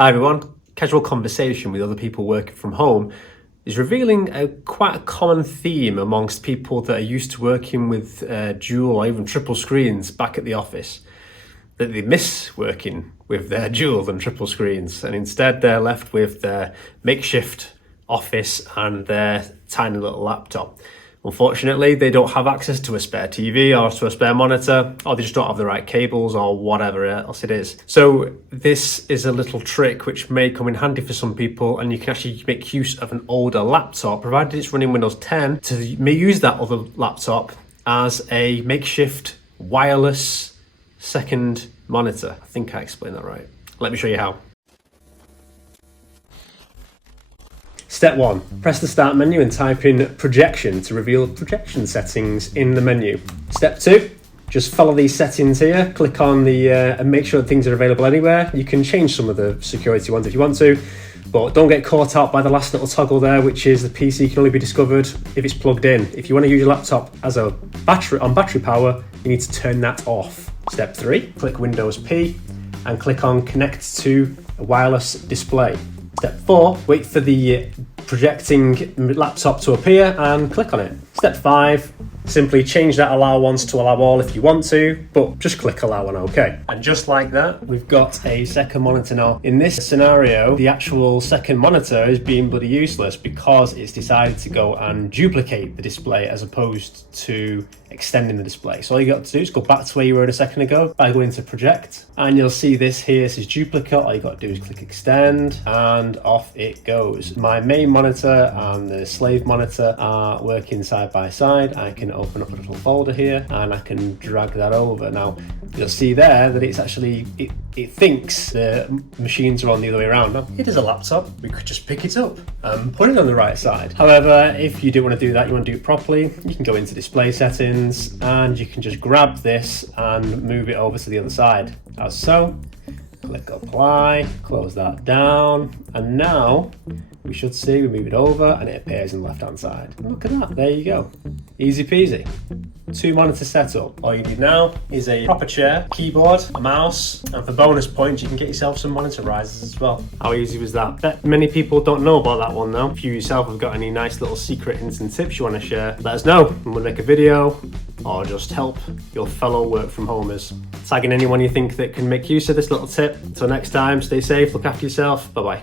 Hi everyone. Casual conversation with other people working from home is revealing quite a common theme amongst people that are used to working with dual or even triple screens back at the office. That they miss working with their dual and triple screens, and instead they're left with their makeshift office and their tiny little laptop. Unfortunately, they don't have access to a spare TV or to a spare monitor, or they just don't have the right cables or whatever else it is. So this is a little trick which may come in handy for some people, and you can actually make use of an older laptop, provided it's running Windows 10, to use that other laptop as a makeshift wireless second monitor. I think I explained that right. Let me show you how. Step 1, press the start menu and type in projection to reveal projection settings in the menu. Step 2, just follow these settings here, click on the and make sure that things are available anywhere. You can change some of the security ones if you want to, but don't get caught out by the last little toggle there, which is the PC can only be discovered if it's plugged in. If you want to use your laptop as a battery power, you need to turn that off. Step 3, click Windows P and click on connect to a wireless display. Step 4, wait for the projecting laptop to appear and click on it. Step 5, simply change that allow once to allow all if you want to, but just click allow on OK. And just like that, we've got a second monitor now. In this scenario, the actual second monitor is being bloody useless because it's decided to go and duplicate the display as opposed to extending the display. So all you got to do is go back to where you were a second ago by going to project, and you'll see this here says duplicate. All you got to do is click extend and off it goes. My main monitor and the slave monitor are working side by side. I can open up a little folder here and I can drag that over. Now you'll see there that it's actually it thinks the machines are on the other way around. Now it is a laptop, we could just pick it up and put it on the right side. However, if you do want to do that, you want to do it properly, you can go into display settings and you can just grab this and move it over to the other side, as so. Click apply, close that down, and now we should see we move it over and it appears on the left hand side. Look at that, there you go. Easy peasy. 2 monitor setup. All you need now is a proper chair, keyboard, a mouse, and for bonus points you can get yourself some monitor risers as well. How easy was that? Bet many people don't know about that one though. If you yourself have got any nice little secret hints and tips you want to share, let us know and we'll make a video or just help your fellow work from homers. Tagging anyone you think that can make use of this little tip. Until next time, stay safe, look after yourself, bye bye.